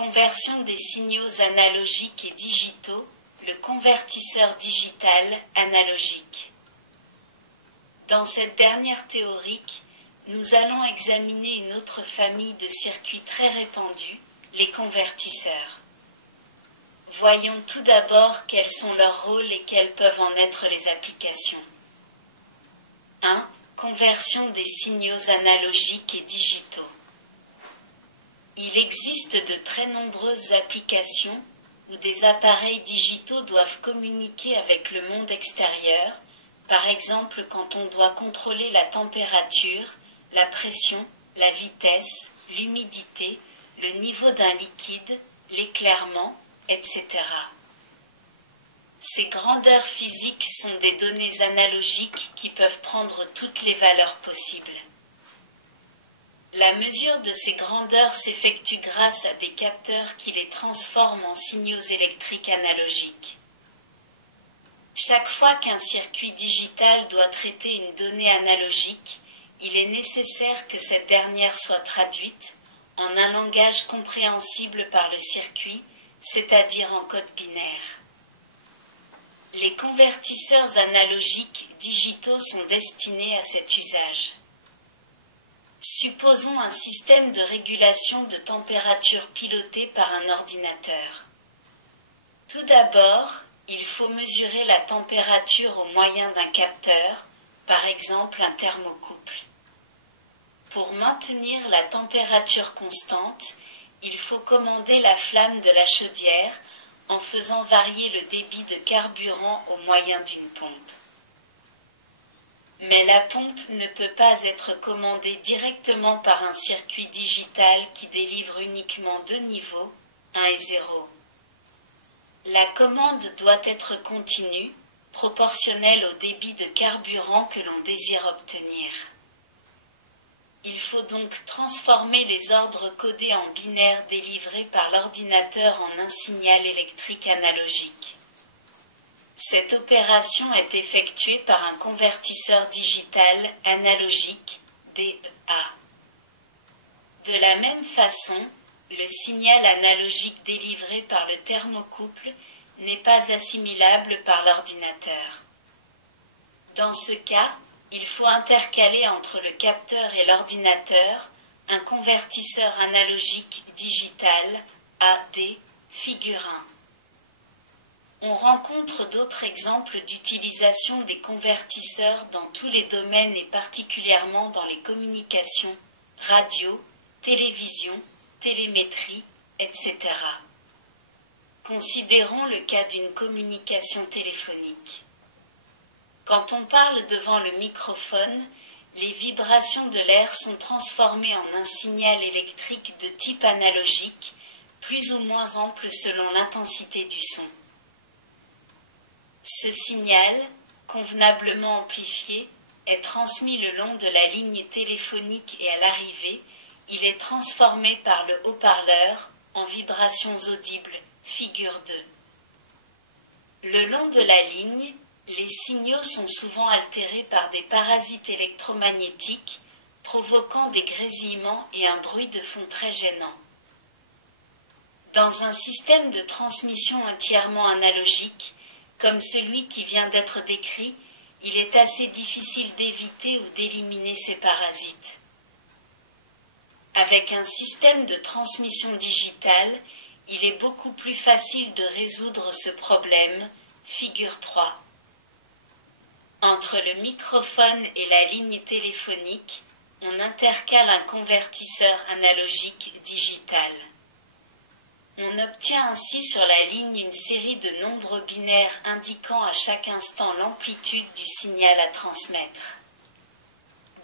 Conversion des signaux analogiques et digitaux, le convertisseur digital analogique. Dans cette dernière théorique, nous allons examiner une autre famille de circuits très répandus, les convertisseurs. Voyons tout d'abord quels sont leurs rôles et quelles peuvent en être les applications. 1. Conversion des signaux analogiques et digitaux. Il existe de très nombreuses applications où des appareils digitaux doivent communiquer avec le monde extérieur, par exemple quand on doit contrôler la température, la pression, la vitesse, l'humidité, le niveau d'un liquide, l'éclairement, etc. Ces grandeurs physiques sont des données analogiques qui peuvent prendre toutes les valeurs possibles. La mesure de ces grandeurs s'effectue grâce à des capteurs qui les transforment en signaux électriques analogiques. Chaque fois qu'un circuit digital doit traiter une donnée analogique, il est nécessaire que cette dernière soit traduite en un langage compréhensible par le circuit, c'est-à-dire en code binaire. Les convertisseurs analogiques digitaux sont destinés à cet usage. Supposons un système de régulation de température piloté par un ordinateur. Tout d'abord, il faut mesurer la température au moyen d'un capteur, par exemple un thermocouple. Pour maintenir la température constante, il faut commander la flamme de la chaudière en faisant varier le débit de carburant au moyen d'une pompe. Mais la pompe ne peut pas être commandée directement par un circuit digital qui délivre uniquement deux niveaux, 1 et 0. La commande doit être continue, proportionnelle au débit de carburant que l'on désire obtenir. Il faut donc transformer les ordres codés en binaire délivrés par l'ordinateur en un signal électrique analogique. Cette opération est effectuée par un convertisseur digital analogique, DA. De la même façon, le signal analogique délivré par le thermocouple n'est pas assimilable par l'ordinateur. Dans ce cas, il faut intercaler entre le capteur et l'ordinateur un convertisseur analogique digital, AD, figure 1. On rencontre d'autres exemples d'utilisation des convertisseurs dans tous les domaines et particulièrement dans les communications, radio, télévision, télémétrie, etc. Considérons le cas d'une communication téléphonique. Quand on parle devant le microphone, les vibrations de l'air sont transformées en un signal électrique de type analogique, plus ou moins ample selon l'intensité du son. Ce signal, convenablement amplifié, est transmis le long de la ligne téléphonique et à l'arrivée, il est transformé par le haut-parleur en vibrations audibles, figure 2. Le long de la ligne, les signaux sont souvent altérés par des parasites électromagnétiques, provoquant des grésillements et un bruit de fond très gênant. Dans un système de transmission entièrement analogique, comme celui qui vient d'être décrit, il est assez difficile d'éviter ou d'éliminer ces parasites. Avec un système de transmission digitale, il est beaucoup plus facile de résoudre ce problème, figure 3. Entre le microphone et la ligne téléphonique, on intercale un convertisseur analogique digital. On obtient ainsi sur la ligne une série de nombres binaires indiquant à chaque instant l'amplitude du signal à transmettre.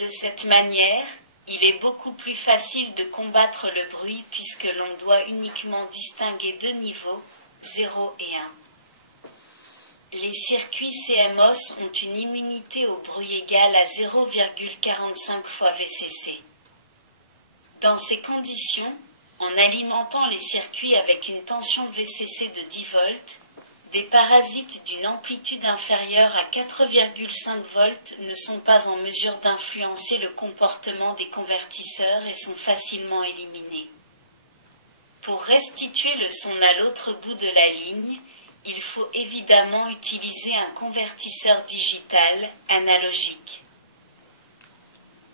De cette manière, il est beaucoup plus facile de combattre le bruit puisque l'on doit uniquement distinguer deux niveaux, 0 et 1. Les circuits CMOS ont une immunité au bruit égale à 0,45 fois VCC. Dans ces conditions, en alimentant les circuits avec une tension VCC de 10 volts, des parasites d'une amplitude inférieure à 4,5 volts ne sont pas en mesure d'influencer le comportement des convertisseurs et sont facilement éliminés. Pour restituer le son à l'autre bout de la ligne, il faut évidemment utiliser un convertisseur digital analogique.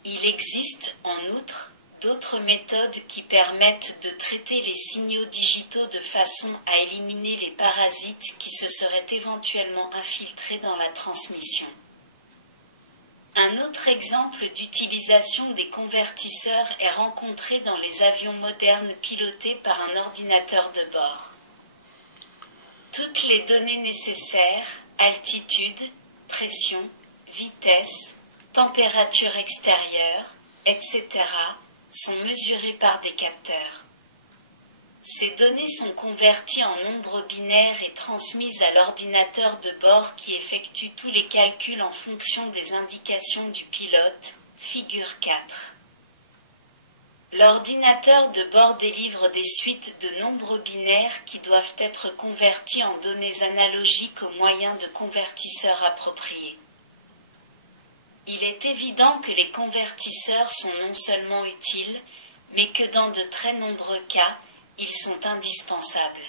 Il existe, en outre, d'autres méthodes qui permettent de traiter les signaux digitaux de façon à éliminer les parasites qui se seraient éventuellement infiltrés dans la transmission. Un autre exemple d'utilisation des convertisseurs est rencontré dans les avions modernes pilotés par un ordinateur de bord. Toutes les données nécessaires, altitude, pression, vitesse, température extérieure, etc., sont mesurées par des capteurs. Ces données sont converties en nombres binaires et transmises à l'ordinateur de bord qui effectue tous les calculs en fonction des indications du pilote, figure 4. L'ordinateur de bord délivre des suites de nombres binaires qui doivent être convertis en données analogiques au moyen de convertisseurs appropriés. Il est évident que les convertisseurs sont non seulement utiles, mais que dans de très nombreux cas, ils sont indispensables.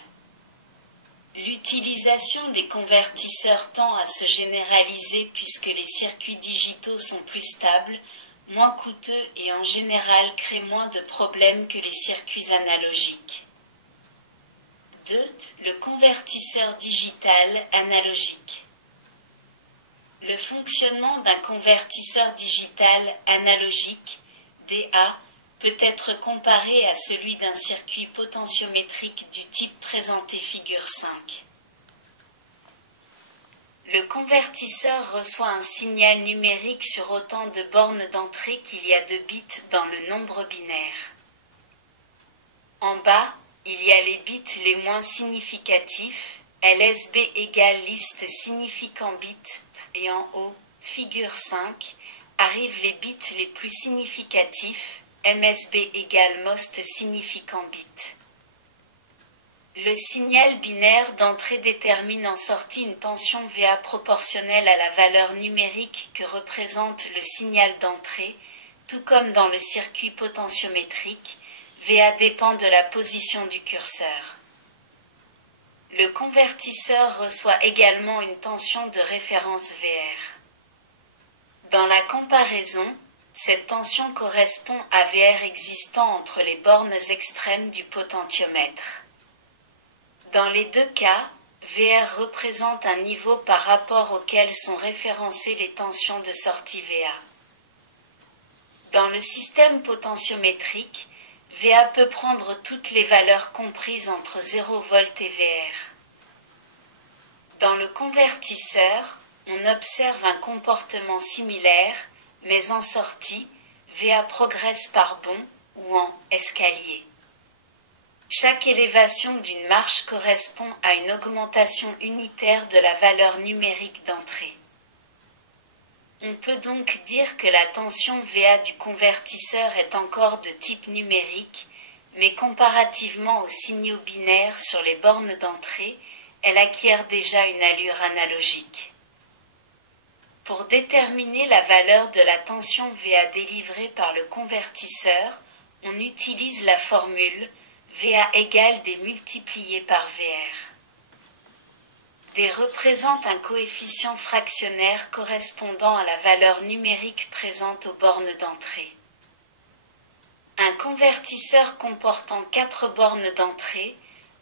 L'utilisation des convertisseurs tend à se généraliser puisque les circuits digitaux sont plus stables, moins coûteux et en général créent moins de problèmes que les circuits analogiques. 2. Le convertisseur digital analogique. Le fonctionnement d'un convertisseur digital analogique, DA, peut être comparé à celui d'un circuit potentiométrique du type présenté figure 5. Le convertisseur reçoit un signal numérique sur autant de bornes d'entrée qu'il y a de bits dans le nombre binaire. En bas, il y a les bits les moins significatifs, LSB égale liste significant bits, et en haut, figure 5, arrivent les bits les plus significatifs, MSB égale most significant bit. Le signal binaire d'entrée détermine en sortie une tension VA proportionnelle à la valeur numérique que représente le signal d'entrée, tout comme dans le circuit potentiométrique, VA dépend de la position du curseur. Le convertisseur reçoit également une tension de référence VR. Dans la comparaison, cette tension correspond à VR existant entre les bornes extrêmes du potentiomètre. Dans les deux cas, VR représente un niveau par rapport auquel sont référencées les tensions de sortie VA. Dans le système potentiométrique, VA peut prendre toutes les valeurs comprises entre 0 V et VR. Dans le convertisseur, on observe un comportement similaire, mais en sortie, VA progresse par bond ou en escalier. Chaque élévation d'une marche correspond à une augmentation unitaire de la valeur numérique d'entrée. On peut donc dire que la tension VA du convertisseur est encore de type numérique, mais comparativement aux signaux binaires sur les bornes d'entrée, elle acquiert déjà une allure analogique. Pour déterminer la valeur de la tension VA délivrée par le convertisseur, on utilise la formule VA égale D multiplié par VR. D représente un coefficient fractionnaire correspondant à la valeur numérique présente aux bornes d'entrée. Un convertisseur comportant 4 bornes d'entrée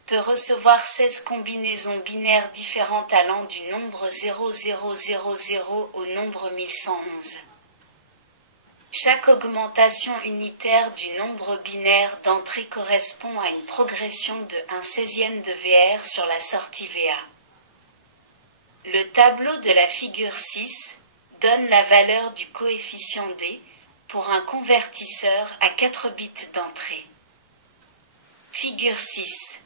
peut recevoir 16 combinaisons binaires différentes allant du nombre 0000 au nombre 1111. Chaque augmentation unitaire du nombre binaire d'entrée correspond à une progression de 1/16 de VR sur la sortie VA. Le tableau de la figure 6 donne la valeur du coefficient D pour un convertisseur à 4 bits d'entrée. Figure 6.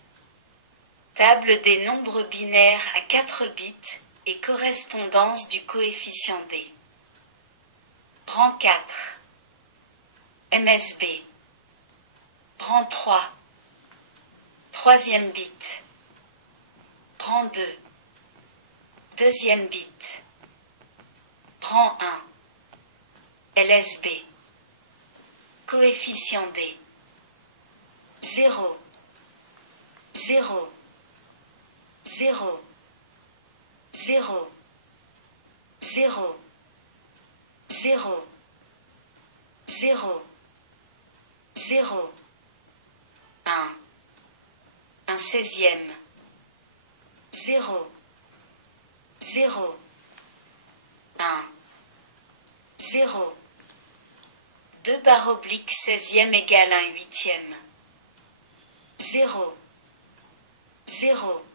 Table des nombres binaires à 4 bits et correspondance du coefficient D. Rang 4. MSB. Rang 3. Troisième bit. Rang 2. Deuxième bit. Rang 1. LSB. Coefficient D. 0. 0, 0, 0, 0, 0, 0, 0, 1 seizième, 0, 0, 0, 2 barre oblique 16e égale 1 huitième, 0, 0,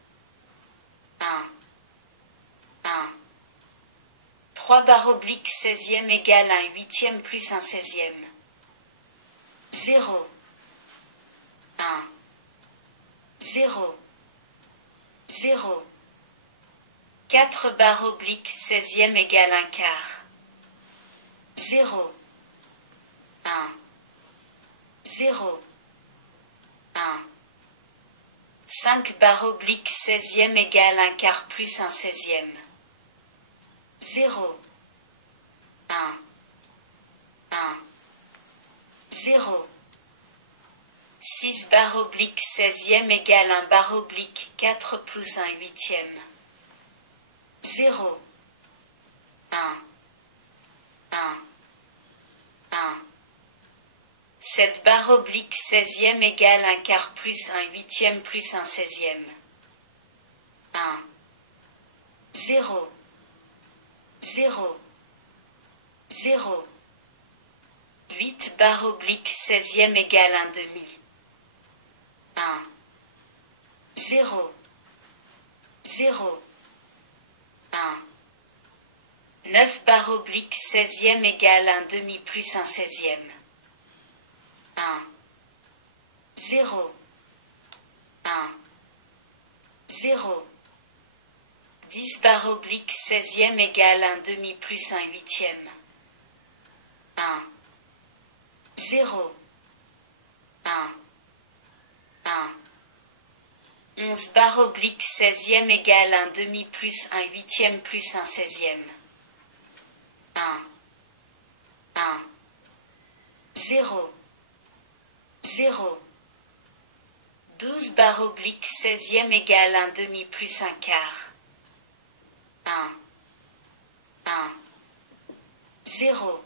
1, 3 barre oblique 16e égale 1 huitième plus 1 16e, 0, 0, 0, 4 barre oblique 16e égale 1 quart, 0, 0, 5 barre oblique 16e égale 1 quart plus 1 16e, 0, 0, 6 barre oblique 16e égale 1 barre oblique 4 plus 1 huitième, 0, 7 barre oblique 16e égale 1 quart plus 1 huitième plus 1 16e, 0, 0, 0, 8 barre oblique 16e égale 1 demi, 0, 0, 9 barre oblique 16e égale 1 demi plus 1 16e, 0, 0, 10 barre oblique 16e égale 1 demi plus 1 huitième, 0, 11 barre oblique 16e égale 1 demi plus 1 huitième plus 1 16e, 0, 0, 12 barre oblique 16e égale 1 demi plus 1 quart, 0,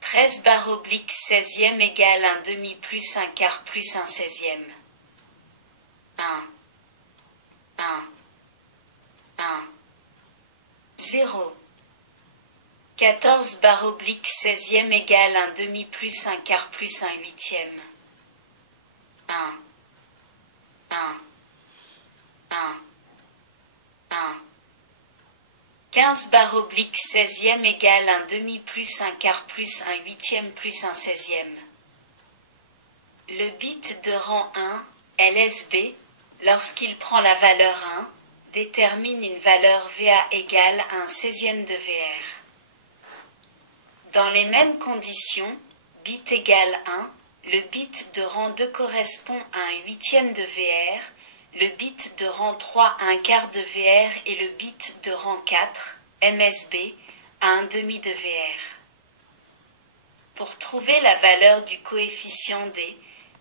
13 barre oblique 16e égale 1 demi plus 1 quart plus 1 16e, 0, 14 barre oblique 16e égale 1 demi plus 1 quart plus 1 huitième, 15 barre oblique 16e égale 1 demi plus 1 quart plus 1 huitième plus 1 16e. Le bit de rang 1, LSB, lorsqu'il prend la valeur 1, détermine une valeur VA égale à 1 16e de VR. Dans les mêmes conditions, bit égale 1, le bit de rang 2 correspond à 1 huitième de VR, le bit de rang 3 à 1 quart de VR et le bit de rang 4, MSB, à 1 demi de VR. Pour trouver la valeur du coefficient D,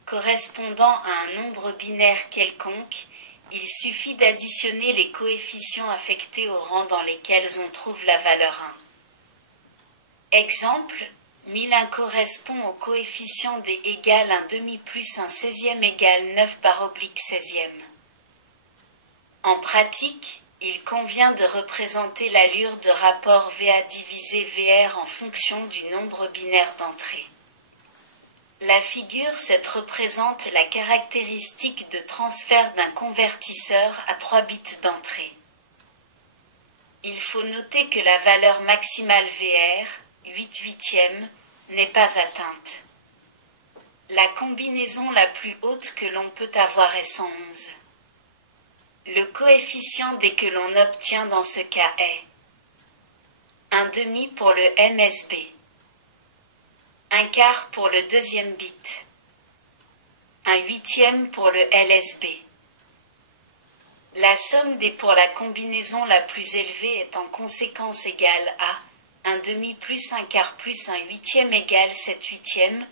correspondant à un nombre binaire quelconque, il suffit d'additionner les coefficients affectés aux rangs dans lesquels on trouve la valeur 1. Exemple, 1001 correspond au coefficient D égale 1 demi plus 1 16e égale 9 barre oblique 16e. En pratique, il convient de représenter l'allure de rapport VA divisé VR en fonction du nombre binaire d'entrée. La figure 7 représente la caractéristique de transfert d'un convertisseur à 3 bits d'entrée. Il faut noter que la valeur maximale VR, 8 huitièmes, n'est pas atteinte. La combinaison la plus haute que l'on peut avoir est 111. Le coefficient D que l'on obtient dans ce cas est 1 demi pour le MSB, 1 quart pour le deuxième bit, 1 huitième pour le LSB. La somme des pour la combinaison la plus élevée est en conséquence égale à 1 demi plus 1 quart plus 1 huitième égale 7 huitièmes,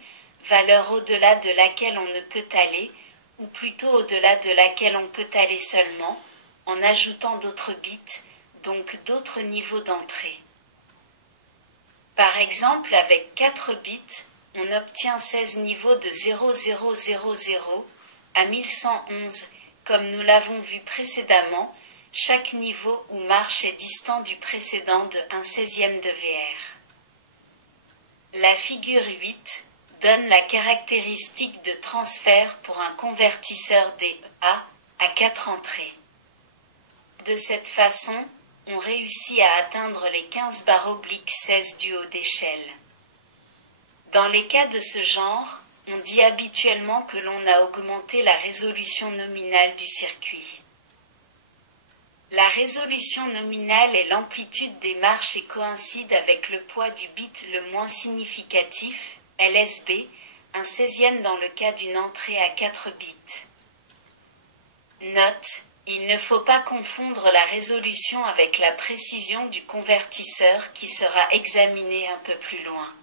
valeur au-delà de laquelle on ne peut aller, ou plutôt au-delà de laquelle on peut aller seulement, en ajoutant d'autres bits, donc d'autres niveaux d'entrée. Par exemple, avec 4 bits, on obtient 16 niveaux de 0000 à 1111, comme nous l'avons vu précédemment, chaque niveau ou marche est distant du précédent de 1/16 de VR. La figure 8 donne la caractéristique de transfert pour un convertisseur DA à 4 entrées. De cette façon, on réussit à atteindre les 15/16 du haut d'échelle. Dans les cas de ce genre, on dit habituellement que l'on a augmenté la résolution nominale du circuit. La résolution nominale est l'amplitude des marches et coïncide avec le poids du bit le moins significatif, LSB, 1/16 dans le cas d'une entrée à 4 bits. Note, il ne faut pas confondre la résolution avec la précision du convertisseur qui sera examinée un peu plus loin.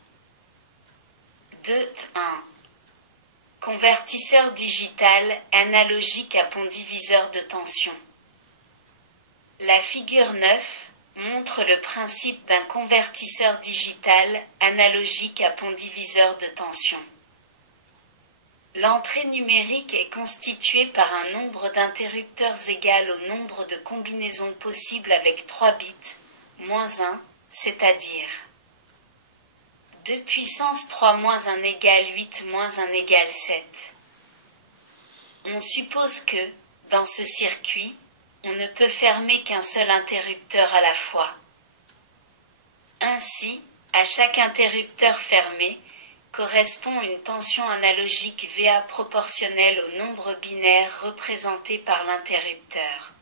2.1 Convertisseur digital analogique à pont diviseur de tension. La figure 9 montre le principe d'un convertisseur digital analogique à pont diviseur de tension. L'entrée numérique est constituée par un nombre d'interrupteurs égal au nombre de combinaisons possibles avec 3 bits, -1, c'est-à-dire 2 puissance 3 moins 1 égale 8 moins 1 égale 7. On suppose que, dans ce circuit, on ne peut fermer qu'un seul interrupteur à la fois. Ainsi, à chaque interrupteur fermé, correspond une tension analogique VA proportionnelle au nombre binaire représenté par l'interrupteur.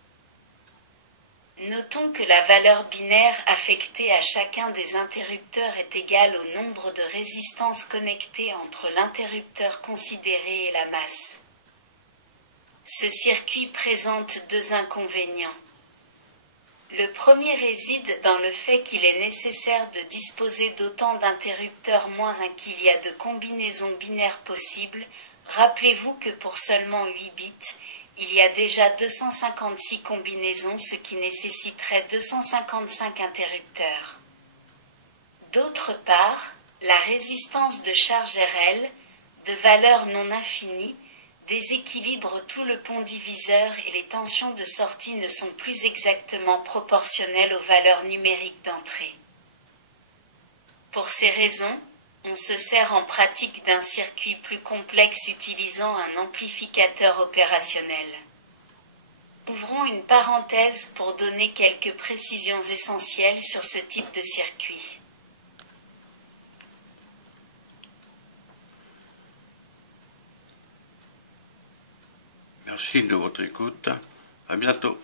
Notons que la valeur binaire affectée à chacun des interrupteurs est égale au nombre de résistances connectées entre l'interrupteur considéré et la masse. Ce circuit présente 2 inconvénients. Le premier réside dans le fait qu'il est nécessaire de disposer d'autant d'interrupteurs -1 qu'il y a de combinaisons binaires possibles. Rappelez-vous que pour seulement 8 bits, il y a déjà 256 combinaisons, ce qui nécessiterait 255 interrupteurs. D'autre part, la résistance de charge RL, de valeur non infinie, déséquilibre tout le pont diviseur et les tensions de sortie ne sont plus exactement proportionnelles aux valeurs numériques d'entrée. Pour ces raisons, on se sert en pratique d'un circuit plus complexe utilisant un amplificateur opérationnel. Ouvrons une parenthèse pour donner quelques précisions essentielles sur ce type de circuit. Merci de votre écoute. À bientôt.